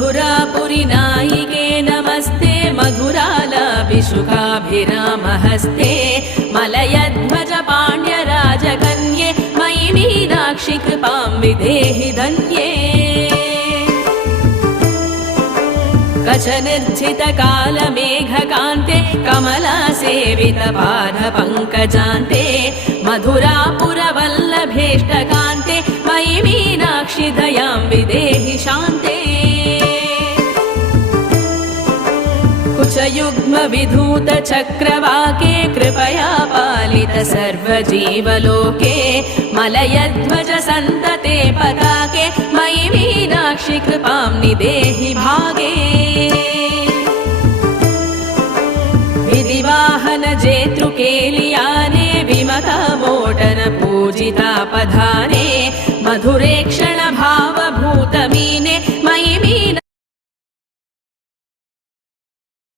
मधुरापुरी नायिके नमस्ते मधुरालाभिषुकाभिरामहस्ते मलयध्वज पाण्ड्यराजकन्ये मयि मीनाक्षि कृपां विधेहि धन्ये कचनिर्झितकालमेघकान्ते कमलासेवितपादपङ्कजान्ते मधुरापुरवल्लभेष्टकान्ते मयि मीनाक्षि दयां विधेहि शान्ते कुचयुग्मविधूतचक्रवाके कृपया पालित सर्वजीवलोके मलयध्वज सन्तते पताके मयि मीनाक्षि कृपां निदेहि भागे विधिवाहन जेतृकेलियाने विमतमोटन पूजितापधाने मधुरेक्षण भावभूतमीने मयि मीनाक्षि